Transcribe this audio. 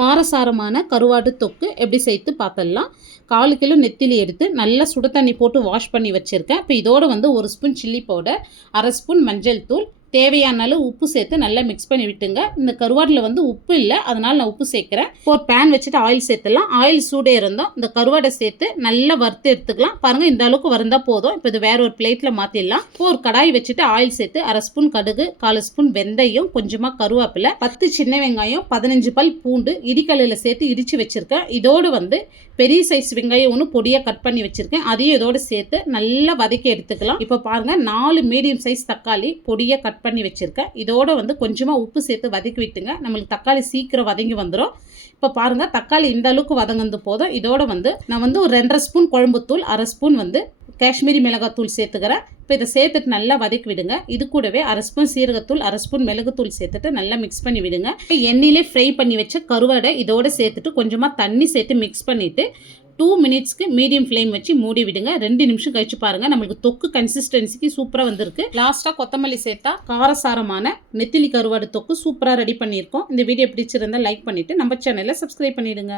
காரசாரமான கருவாடு தொக்கு எப்படி சேர்த்து பார்த்துடலாம். காலு கிலோ நெத்திலி எடுத்து நல்லா சுடு தண்ணி போட்டு வாஷ் பண்ணி வச்சுருக்கேன். இப்போ இதோட வந்து ஒரு ஸ்பூன் சில்லி பவுடர் அரை ஸ்பூன் மஞ்சள் தூள் தேவையான அளவு உப்பு சேர்த்து நல்லா மிக்ஸ் பண்ணி விட்டுங்க. இந்த கருவாட்டில் வந்து உப்பு இல்லை அதனால் நான் உப்பு சேர்க்குறேன். இப்போ ஒரு பேன் வச்சுட்டு ஆயில் சேர்த்துலாம் ஆயில் சூடே இருந்தோம் இந்த கருவாடை சேர்த்து நல்லா வறுத்து எடுத்துக்கலாம். பாருங்கள் இந்த அளவுக்கு வந்தால் போதும். இப்போ இது வேற ஒரு பிளேட்டில் மாற்றிடலாம் இப்போ ஒரு கடாய் வச்சுட்டு ஆயில் சேர்த்து அரை ஸ்பூன் கடுகு கால் ஸ்பூன் வெந்தயம் கொஞ்சமாக கருவேப்பிலை பத்து சின்ன வெங்காயம் பதினஞ்சு பல் பூண்டு இடிக்கல்லில் சேர்த்து இடித்து வச்சுருக்கேன். இதோடு வந்து பெரிய சைஸ் வெங்காயம் ஒன்று பொடியாக கட் பண்ணி வச்சுருக்கேன். அதையும் இதோடு சேர்த்து நல்லா வதக்கி எடுத்துக்கலாம். இப்போ பாருங்கள் நாலு மீடியம் சைஸ் தக்காளி பொடியாக கட் பண்ணி வச்சுருக்கேன் இதோடு வந்து கொஞ்சமாக உப்பு சேர்த்து வதக்கி விட்டுங்க. நம்மளுக்கு தக்காளி சீக்கிரம் வதங்கி வந்துடும் இப்போ பாருங்கள் தக்காளி இந்த அளவுக்கு வதங்கந்து போதும். இதோடு வந்து நான் வந்து ஒரு ரெண்டரை ஸ்பூன் குழம்புத்தூள் அரை ஸ்பூன் வந்து காஷ்மீரி மிளகாத்தூள் சேர்த்துக்கிறேன். இப்போ இதை சேர்த்துட்டு நல்லா வதக்கி விடுங்க. இது கூடவே அரை ஸ்பூன் சீரகத்தூள் அரை ஸ்பூன் மிளகுத்தூள் சேர்த்துட்டு நல்லா மிக்ஸ் பண்ணி விடுங்க. எண்ணெயிலே ஃப்ரை பண்ணி வச்ச கருவாடை இதோட சேர்த்துட்டு கொஞ்சமாக தண்ணி சேர்த்து மிக்ஸ் பண்ணிவிட்டு டூ மினிட்ஸ்க்கு மீடியம் ஃப்ளேம் வச்சு மூடி விடுங்க. ரெண்டு நிமிஷம் கழிச்சு பாருங்கள் நம்மளுக்கு தொக்கு கன்சிஸ்டன்சிக்கு சூப்பராக வந்திருக்கு. லாஸ்ட்டாக கொத்தமல்லி சேர்த்தா காரசாரமான நெத்திலி கருவாடு தொக்கு சூப்பராக ரெடி பண்ணியிருக்கோம். இந்த வீடியோ பிடிச்சிருந்தா லைக் பண்ணிவிட்டு நம்ம சேனலை சப்ஸ்கிரைப் பண்ணிவிடுங்க